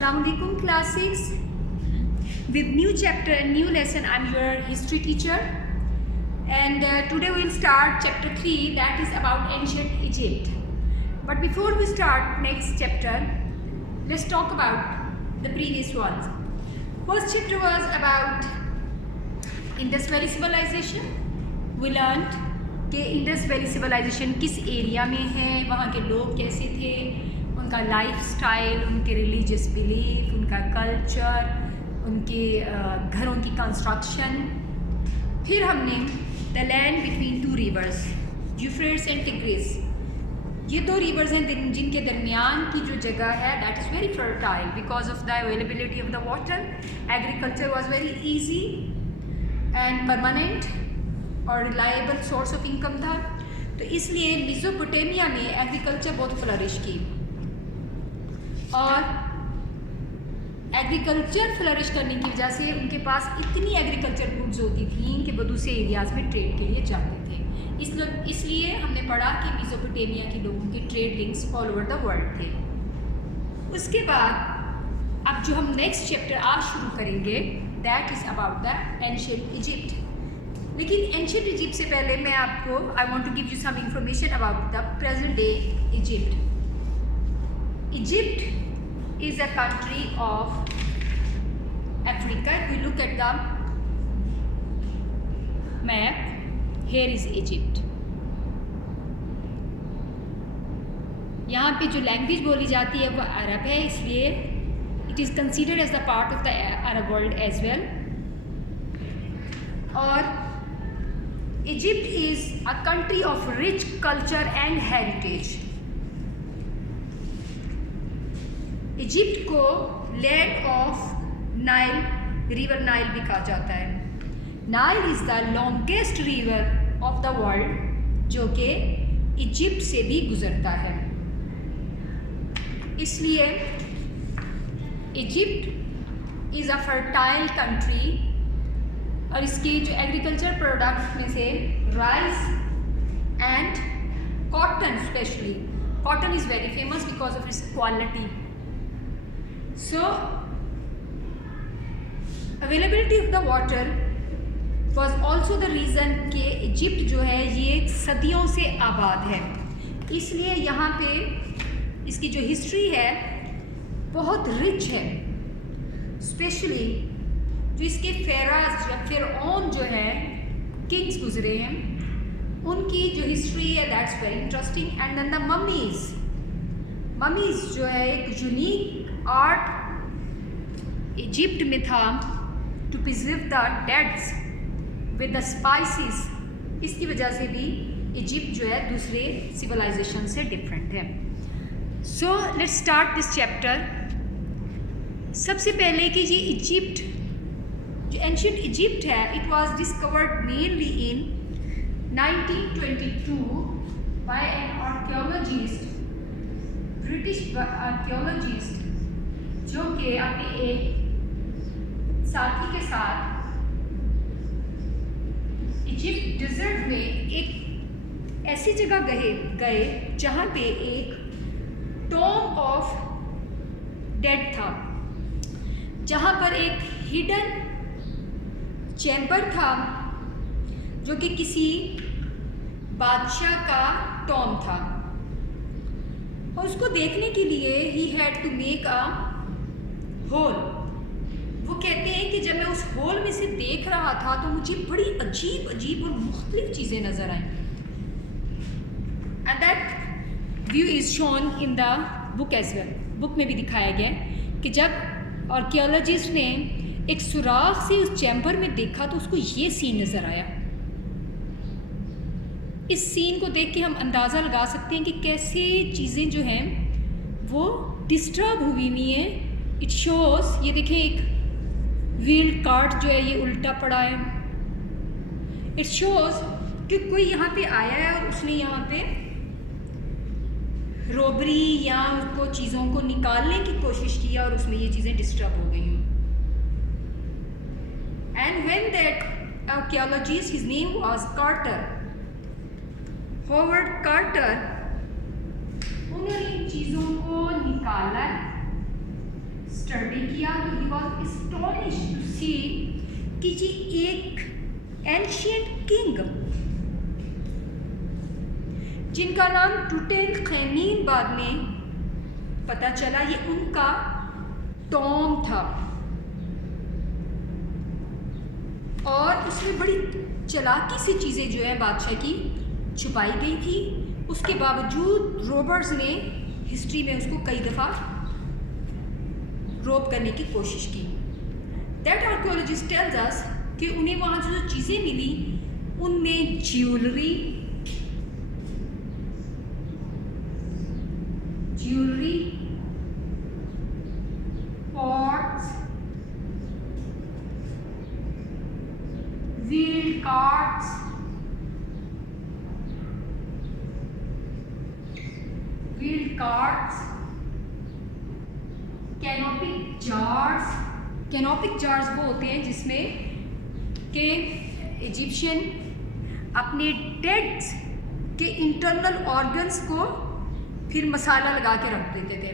Assalamualaikum class 6 with new chapter and new lesson. I'm your history teacher and today we'll start chapter 3, that is about ancient Egypt. But before we start next chapter, let's talk about the previous ones. First chapter was about Indus Valley civilization. We learned कि Indus valley civilisation किस area में है, वहाँ के लोग कैसे थे, उनका लाइफ स्टाइल, उनके रिलीजियस बिलीफ, उनका कल्चर, उनके घरों की कंस्ट्रक्शन. फिर हमने the land between two reverse, Euphrates and tigris. ये दो रिवर्स हैं जिनके दरमियान की जो जगह है that is very fertile because of the availability of the water. Agriculture was very easy and permanent और रिलायबल सोर्स ऑफ इनकम था. तो इसलिए मेसोपोटामिया में एग्रीकल्चर बहुत फ्लरिश की और एग्रीकल्चर फ्लरिश करने की वजह से उनके पास इतनी एग्रीकल्चर गुड्स होती थी कि वो दूसरे एरियाज़ में ट्रेड के लिए जाते थे. इसलिए हमने पढ़ा कि मेसोपोटामिया के लोगों के trade links all over the world थे. उसके बाद अब जो हम नेक्स्ट चैप्टर आज शुरू करेंगे that is about the ancient Egypt. लेकिन एंशिएंट इजिप्ट से पहले मैं आपको I want to give you some information about the present day Egypt. Egypt is a country of Africa. We look at the map, here is Egypt. यहाँ पे जो language बोली जाती है वो अरब है, इसलिए it is considered as the part of the Arab world as well. और Egypt is a country of rich culture and heritage. Egypt को land of Nile, river Nile भी कहा जाता है. Nile is the longest river of the world जो कि Egypt से भी गुजरता है. इसलिए Egypt is a fertile country और इसके जो एग्रीकल्चर प्रोडक्ट में से rice and cotton, specially cotton is very famous because of its quality. So availability of the water was also the reason कि इजिप्ट जो है ये सदियों से आबाद है. इसलिए यहाँ पे इसकी जो हिस्ट्री है बहुत रिच है. स्पेशली जो इसके फेराज या फिरऔन जो है किंग्स गुजरे हैं उनकी जो हिस्ट्री है that's very interesting. And then the mummies जो है एक यूनिक आर्ट इजिप्ट में था to preserve the deads with the spices. इसकी वजह से भी इजिप्ट जो है दूसरे सिविलाइजेशन से डिफरेंट है. So let's start this chapter. सबसे पहले कि ये इजिप्ट जो एंशिएंट इजिप्ट है it was discovered mainly in 1922 by an archaeologist, British archaeologist, जो कि अपने एक साथी के साथ इजिप्ट डिजर्ट में एक ऐसी जगह गए जहाँ पे एक टॉम ऑफ डेड था, जहाँ पर एक हिडन चैम्बर था जो कि किसी बादशाह का टॉम था. और उसको देखने के लिए ही had to make a hole. वो कहते हैं कि जब मैं उस होल में से देख रहा था तो मुझे बड़ी अजीब अजीब और मुख्तलिफ चीज़ें नज़र आईं. And that view is shown in the book as well. Book में भी दिखाया गया है कि जब आर्कियोलॉजिस्ट ने एक सुराख से उस चैम्बर में देखा तो उसको ये सीन नज़र आया. इस सीन को देख के हम अंदाज़ा लगा सकते हैं कि कैसे चीज़ें जो हैं वो डिस्टर्ब हुई हुई हैं. इट शोज़, ये देखें एक व्हील कार्ट जो है ये उल्टा पड़ा है. इट शोज़ कि कोई यहाँ पे आया है और उसने यहाँ पे रॉबरी या उसको चीज़ों को निकालने की कोशिश की और उसमें ये चीज़ें डिस्टर्ब हो गई. And when that archaeologist, his name was Carter, Howard Carter, उन्होंने इन चीज़ों को निकाला, स्टडी किया तो ही वॉज एस्टोनिश्ड टू सी कि जी एक एंशिएंट किंग जिनका नाम टुटेनखमेन बाद में पता चला ये उनका टॉम था और उसमें बड़ी चालाकी से चीज़ें जो है बादशाह की छुपाई गई थी। उसके बावजूद रोबर्ट्स ने हिस्ट्री में उसको कई दफ़ा रोब करने की कोशिश की। दैट आर्कियोलॉजिस्ट टेल्स अस कि उन्हें वहाँ जो चीज़ें मिली उनमें jewellery, pots, wheeled carts, canopic jars वो होते हैं जिसमें के इजिप्शियन अपने डेड्स के इंटरनल ऑर्गन्स को फिर मसाला लगा के रख देते थे।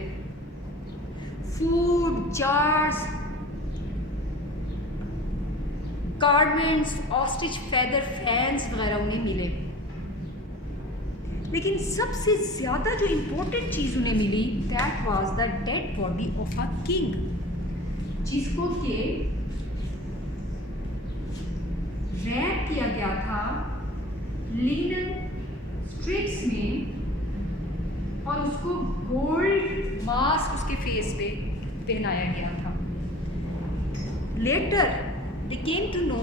Food jars, garments, ostrich feather fans वगैरह उन्हें मिले। लेकिन सबसे ज़्यादा जो इम्पोर्टेंट चीज़ उन्हें मिली that was the dead body of a king, जिसको के रैप किया गया था लिनन स्ट्रिप्स में और उसको गोल्ड मास्क उसके फेस पे पहनाया गया था। Later they came to know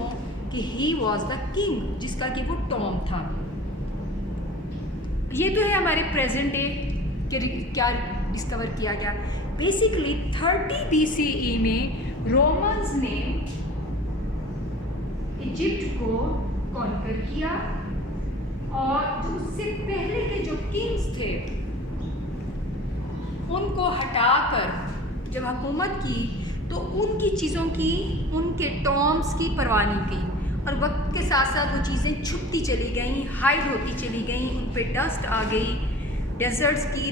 कि ही वॉज द किंग, जिसका कि वो टॉम था। ये तो है हमारे प्रेजेंट डे के क्या डिस्कवर किया गया। बेसिकली 30 BCE में रोमन्स ने इजिप्ट को कॉन्कर किया और जो उससे पहले के जो किंग्स थे उनको हटाकर जब हुकूमत की तो उनकी चीज़ों की, उनके टॉम्स की परवाह नहीं की और वक्त के साथ साथ वो चीज़ें छुपती चली गईं, हाइड होती चली गईं, उन पे डस्ट आ गई। डेजर्ट्स की,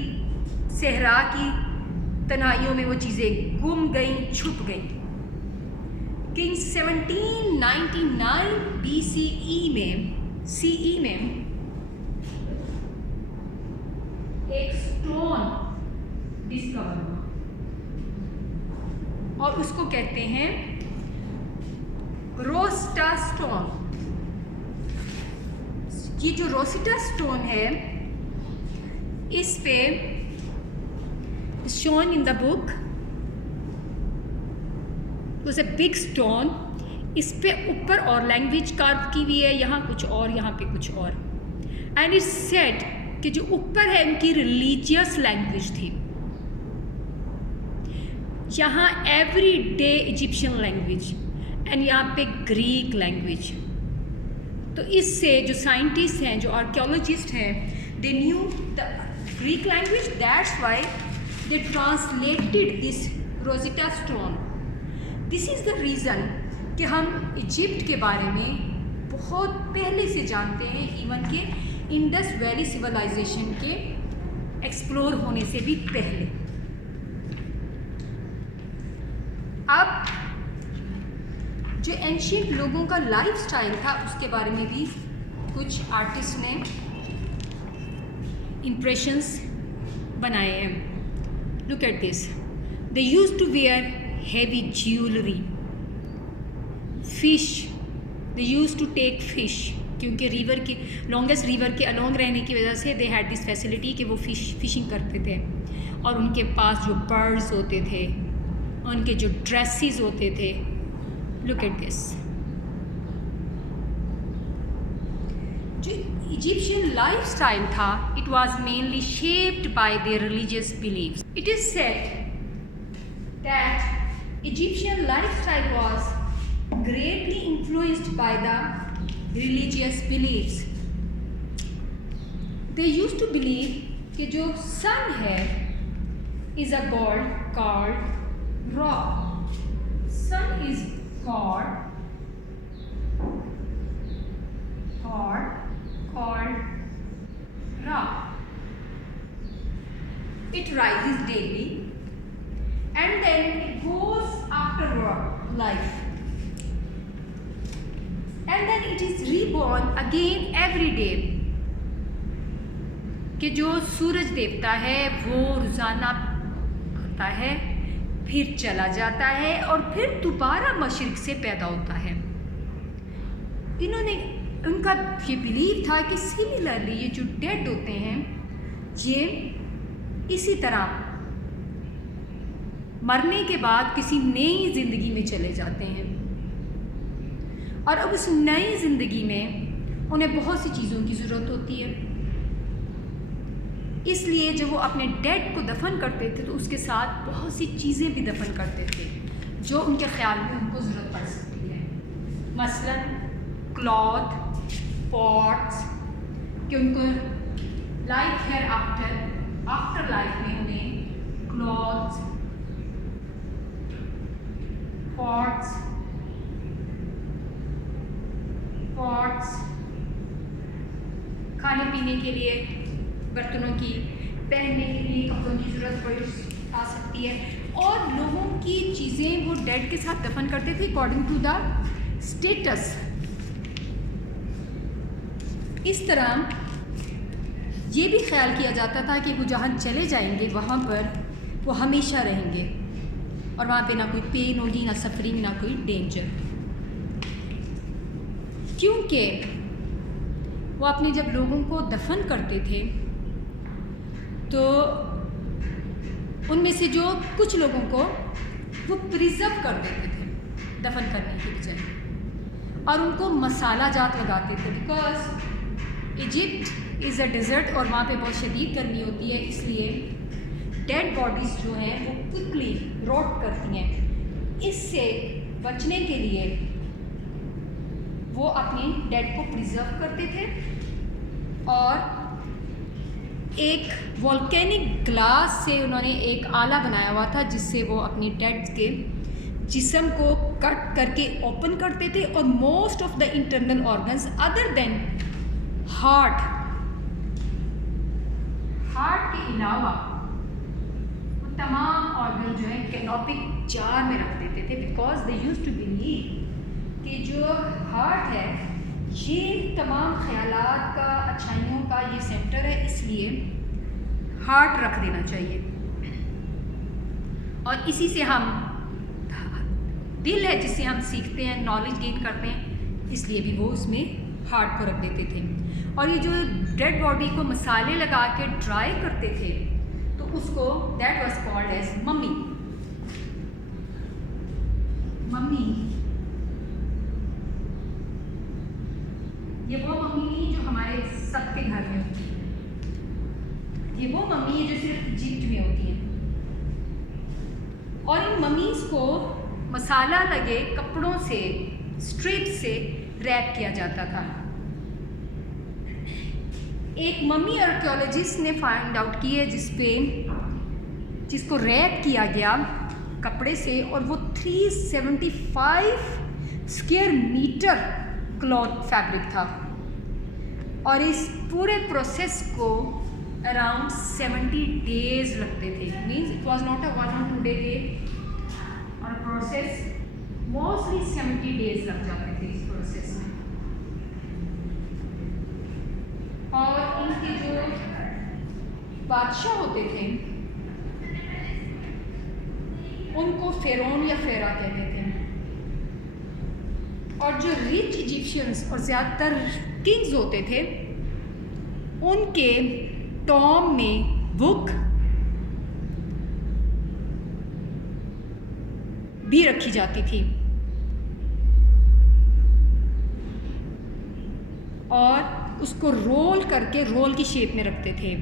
सहरा की तनाइयों में वो चीज़ें गुम गईं, छुप गईं। किंग 1799 CE में एक स्टोन डिस्कवर हुआ और उसको कहते हैं रोस्टा स्टोन। ये जो रोस्टा स्टोन है इस पे shown in the book was a big stone. इस पे ऊपर और लैंग्वेज कार्व की हुई है, यहाँ कुछ और, यहाँ पे कुछ और। एंड इट्स सेड कि जो ऊपर है उनकी रिलीजियस लैंग्वेज थी, यहाँ every day Egyptian language and यहाँ पे ग्रीक लैंग्वेज। तो इससे जो साइंटिस्ट हैं, जो आर्कियोलॉजिस्ट हैं, they knew the Greek language, that's why they translated this Rosetta stone. This is the reason कि हम इजिप्ट के बारे में बहुत पहले से जानते हैं, इवन के इंडस वैली सिविलाइजेशन के एक्सप्लोर होने से भी पहले। अब जो एंशिएंट लोगों का लाइफस्टाइल था उसके बारे में भी कुछ आर्टिस्ट ने इम्प्रेशंस बनाए हैं। Look at this, they used to wear heavy jewellery, fish, they used to take fish, क्योंकि रिवर के लॉन्गेस्ट रिवर के अलोंग रहने की वजह से दे हैड दिस फैसिलिटी कि वो फिशिंग करते थे। और उनके पास जो बर्ड्स होते थे, उनके जो ड्रेसेस होते थे, लुक एट दिस। जो इजिप्शियन लाइफस्टाइल था, it was mainly shaped by their religious beliefs. It is said that Egyptian lifestyle was greatly influenced by the religious beliefs. They used to believe कि जो sun है is a god called Ra. Sun is god called Ra. It rises daily and then it goes life. And then it is reborn again every day. कि जो सूरज देवता है वो रोज़ाना आता है, फिर चला जाता है और फिर दोबारा मशरिक से पैदा होता है। उनका ये बिलीव था कि सिमिलरली ये जो डेड होते हैं ये इसी तरह मरने के बाद किसी नई ज़िंदगी में चले जाते हैं और अब उस नई ज़िंदगी में उन्हें बहुत सी चीज़ों की ज़रूरत होती है। इसलिए जब वो अपने डेड को दफन करते थे तो उसके साथ बहुत सी चीज़ें भी दफन करते थे जो उनके ख्याल में उनको ज़रूरत पड़ सकती है। मसलन क्लॉथ, पॉट्स, कि उनको लाइफ है आफ्टर लाइफ में उन्हें क्लॉथ्स, पॉट्स, खाने पीने के लिए बर्तनों की, पहनने के लिए कपड़ों की ज़रूरत पड़ आ सकती है और लोगों की चीज़ें वो डेड के साथ दफन करते थे अकॉर्डिंग टू द स्टेटस। इस तरह ये भी ख्याल किया जाता था कि वो जहाँ चले जाएंगे वहाँ पर वो हमेशा रहेंगे और वहाँ पे ना कोई पेन होगी, ना सफरिंग, ना कोई डेंजर, क्योंकि वो अपने जब लोगों को दफन करते थे तो उनमें से जो कुछ लोगों को वो प्रिजर्व कर देते थे दफन करने के बजाय और उनको मसाला जात लगाते थे, because Egypt is a desert और वहाँ पे बहुत शदीद गर्मी होती है, इसलिए डेड बॉडीज़ जो हैं वो क्विकली रोट करती हैं। इससे बचने के लिए वो अपने डेड को प्रिजर्व करते थे और एक वॉल्केनिक ग्लास से उन्होंने एक आला बनाया हुआ था जिससे वो अपनी डेड के जिस्म को कट करके ओपन करते थे और most of the internal organs other than heart के अलावा वो तमाम ऑर्गन जो है कैनोपिक जार में रख देते थे, because they used to believe कि जो हार्ट है ये तमाम ख्यालात का, अच्छाइयों का ये सेंटर है, इसलिए हार्ट रख देना चाहिए। और इसी से हम दिल है जिससे हम सीखते हैं, नॉलेज गेन करते हैं, इसलिए भी वो उसमें हार्ट को रख देते थे। और ये जो डेड बॉडी को मसाले लगा के ड्राई करते थे तो उसको that was called as mummy. ये वो मम्मी नहीं जो हमारे सबके घर में होती है, ये वो मम्मी है जो सिर्फ इजिप्ट में होती है। और इन मम्मीज़ को मसाला लगे कपड़ों से, स्ट्रिप से रैप किया जाता था। एक मम्मी आर्कियोलॉजिस्ट ने फाइंड आउट की है जिसको रैप किया गया कपड़े से और वो 375 स्क्वायर मीटर क्लॉथ फैब्रिक था और इस पूरे प्रोसेस को अराउंड 70 डेज लगते थे। Means it was not a 1 or 2 day और प्रोसेस मोस्टली 70 डेज लग जाते थे इस प्रोसेस में। और इनके जो बादशाह होते थे उनको फेरोन या फेरा कहते थे और जो रिच इजिप्शियंस और ज़्यादातर किंग्स होते थे उनके टॉम में बुक भी रखी जाती थी और उसको रोल करके रोल की शेप में रखते थे।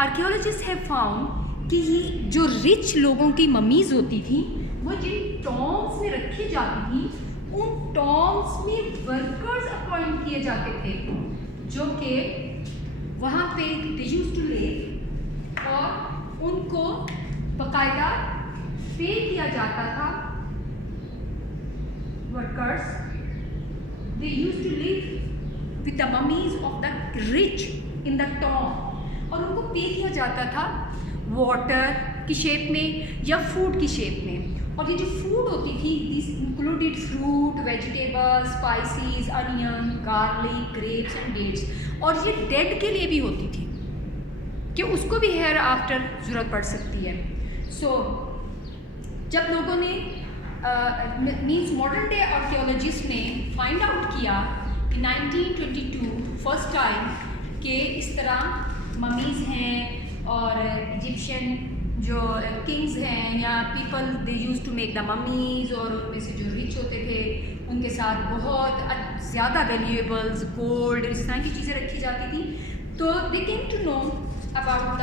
आर्कियोलॉजिस्ट हैव फाउंड कि जो रिच लोगों की मम्मीज़ होती थी वो जिन टॉम्स में रखी जाती थी उन टॉम्स में वर्कर्स अपॉइंट किए जाते थे जो कि वहाँ पे दे यूज्ड टू लिव और उनको बाकायदा पे किया जाता था। Workers they used to live with the mummies of the rich in the tomb और उनको पे किया जाता था वाटर, की शेप में या फूड की शेप में। और ये जो फूड होती थी this included fruit, vegetables, spices, onion, garlic, grapes and dates. और ये डेड के लिए भी होती थी कि उसको भी हेयर आफ्टर ज़रूरत पड़ सकती है। सो जब लोगों ने मीन्स मॉडर्न डे आर्कियोलॉजिस्ट ने फाइंड आउट किया कि 1922 फर्स्ट टाइम कि इस तरह ममीज़ हैं और इजिप्शियन जो किंग्स हैं या people they use to make the mummies, और उनमें से जो रिच होते थे उनके साथ बहुत ज़्यादा वैल्यूएबल्स, गोल्ड, इस तरह की चीज़ें रखी जाती थी। तो they came to know about the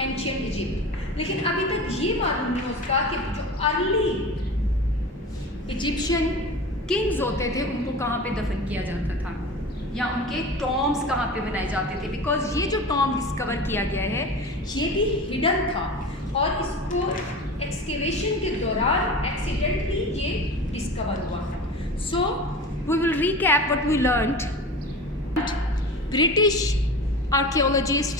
ancient Egypt. लेकिन अभी तक ये मालूम नहीं होता कि जो अर्ली इजिप्शियन किंग्स होते थे उनको कहाँ पे दफन किया जाता था या उनके टॉम्ब्स कहाँ पे बनाए जाते थे। बिकॉज ये जो टॉम्ब डिस्कवर किया गया है ये भी हिडन था और इसको एक्सकेवेशन के दौरान एक्सीडेंटली ये डिस्कवर हुआ। So we will recap what we learned. British archaeologist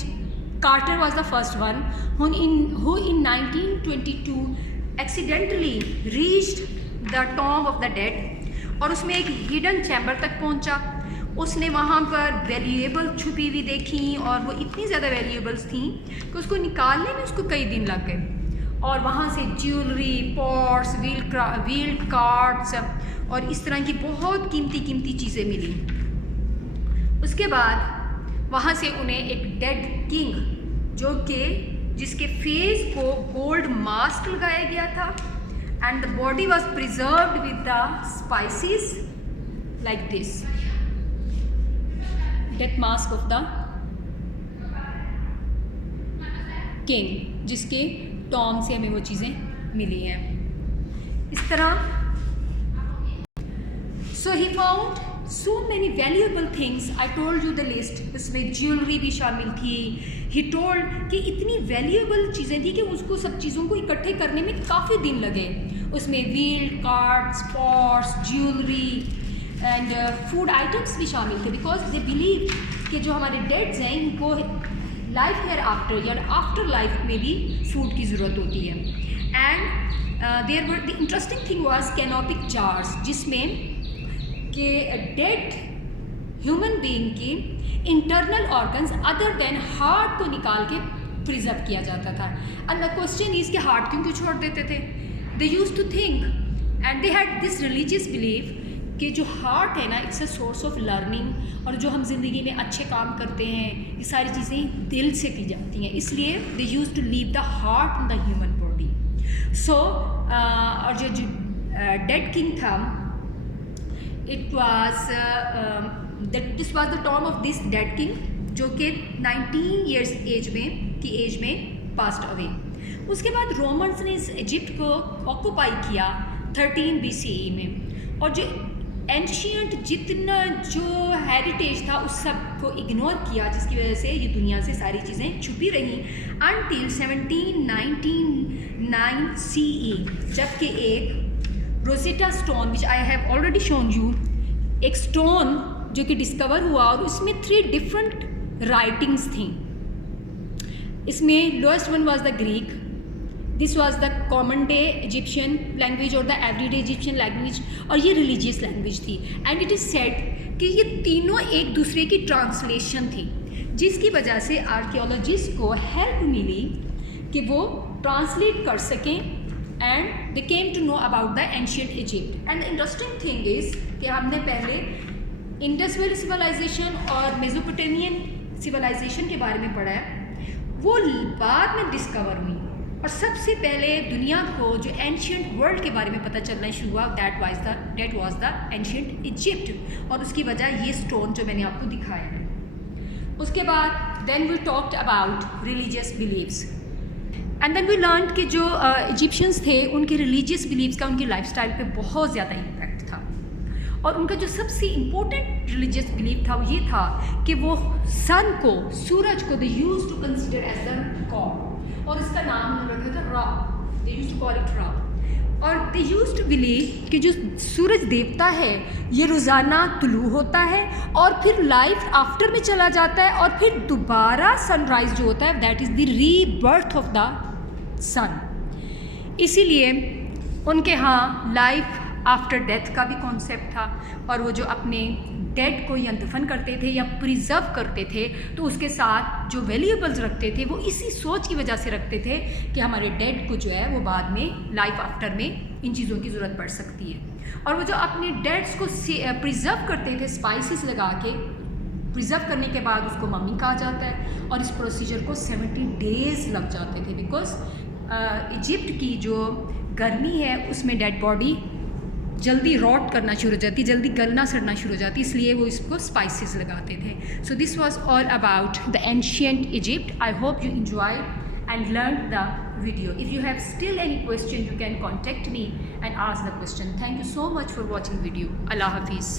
Carter was the first one who in 1922 accidentally reached the tomb of the dead, और उसमें एक हिडन चैम्बर तक पहुंचा। उसने वहाँ पर वैल्यूएबल छुपी हुई देखी और वो इतनी ज़्यादा वैल्यूएबल्स थी कि उसको निकालने में उसको कई दिन लग गए। और वहाँ से ज्वेलरी, पॉट्स, व्हील्ड कार्ट्स और इस तरह की बहुत कीमती चीज़ें मिली। उसके बाद वहाँ से उन्हें एक डेड किंग जो कि जिसके फेस को गोल्ड मास्क लगाया गया था and the body was preserved with the spices like this, death mask of the king, जिसके टॉम से हमें वो चीज़ें मिली हैं इस तरह। So he found so many valuable things. I told you the list. इसमें ज्वेलरी भी शामिल थी। He told कि इतनी वैल्यूएबल चीज़ें थी कि उसको सब चीज़ों को इकट्ठे करने में काफ़ी दिन लगे। उसमें wheeled carts, pots, jewellery and food items भी शामिल थे। बिकॉज दे बिलीव कि जो हमारे डेड्स हैं इनको लाइफ हेयर आफ्टर या आफ्टर लाइफ में भी फूड की ज़रूरत होती है। And there were the interesting thing was canopic jars, जिसमें कि डेड ह्यूमन बीइंग की internal organs other than heart को निकाल के प्रिजर्व किया जाता था। एंड द क्वेश्चन इज कि हार्ट क्यों छोड़ देते थे? They use to think and they had this religious believe कि जो हार्ट है ना it's a source of learning, और जो हम ज़िंदगी में अच्छे काम करते हैं ये सारी चीज़ें दिल से की जाती हैं, इसलिए they use to leave the heart in the human body. So और जो डेड किंग था it was this was the tomb of this dead king जो कि 19 years एज में पास्ट अवे। उसके बाद रोमन्स ने इस इजिप्ट को ऑक्यूपाई किया 13 BCE में, और जो एंशियंट जितना जो हेरिटेज था उस सब को इग्नोर किया, जिसकी वजह से ये दुनिया से सारी चीज़ें छुपी रहीं until 1799 CE, जबकि एक Rosetta stone which I have already shown you, एक स्टोन जो कि डिस्कवर हुआ और उसमें 3 डिफरेंट राइटिंग्स थी। इसमें lowest one was the Greek, this was the common day Egyptian language और द एवरीडे इजिप्शियन लैंग्वेज, और ये रिलीजियस लैंग्वेज थी। एंड इट इज़ सेड कि ये तीनों एक दूसरे की ट्रांसलेशन थी, जिसकी वजह से आर्कियोलॉजिस्ट को हेल्प मिली कि वो ट्रांसलेट कर सकें and they came to know about the ancient Egypt. And the interesting thing is कि हमने पहले इंडस वैली सिविलाइजेशन और मेसोपोटामियन सिविलाइजेशन के बारे में पढ़ा है, वो बाद में डिस्कवर हुई, और सबसे पहले दुनिया को जो एंशियंट वर्ल्ड के बारे में पता चलना शुरू हुआ that was the ancient Egypt, और उसकी वजह ये स्टोन जो मैंने आपको दिखाया है। उसके बाद then we talked about religious beliefs and then we learn कि जो इजिप्शियंस थे उनके रिलीजियस बिलीव्स का उनकी लाइफस्टाइल पे बहुत ज़्यादा इम्पैक्ट था, और उनका जो सबसे इम्पोर्टेंट रिलीजियस बिलीव था वो ये था कि वो सन को, सूरज को they use to consider as the god, और इसका नाम उन्होंने रखा था Ra, they use to call it Ra. और दे यूज टू बिलीव कि जो सूरज देवता है ये रोज़ाना तुलू होता है और फिर लाइफ आफ्टर में चला जाता है, और फिर दोबारा सनराइज जो होता है that is the rebirth of the sun. इसीलिए उनके यहाँ लाइफ आफ्टर डेथ का भी कॉन्सेप्ट था, और वो जो अपने डेड को या दफन करते थे या प्रिजर्व करते थे तो उसके साथ जो वैल्यूएबल्स रखते थे वो इसी सोच की वजह से रखते थे कि हमारे डेड को जो है वो बाद में लाइफ आफ्टर में इन चीज़ों की ज़रूरत पड़ सकती है। और वो जो अपने डेड्स को प्रिजर्व करते थे स्पाइसेस लगा के, प्रिजर्व करने के बाद उसको मम्मी कहा जाता है, और इस प्रोसीजर को 70 डेज़ लग जाते थे, बिकॉज इजिप्ट की जो गर्मी है उसमें डेड बॉडी जल्दी रॉट करना शुरू हो जाती, जल्दी गलना सड़ना शुरू हो जाती, इसलिए वो इसको स्पाइसेस लगाते थे। So this was all about the ancient Egypt. I hope you enjoyed and learned the video. If you have still any question, you can contact me and ask the question. Thank you so much for watching video. Allah Hafiz.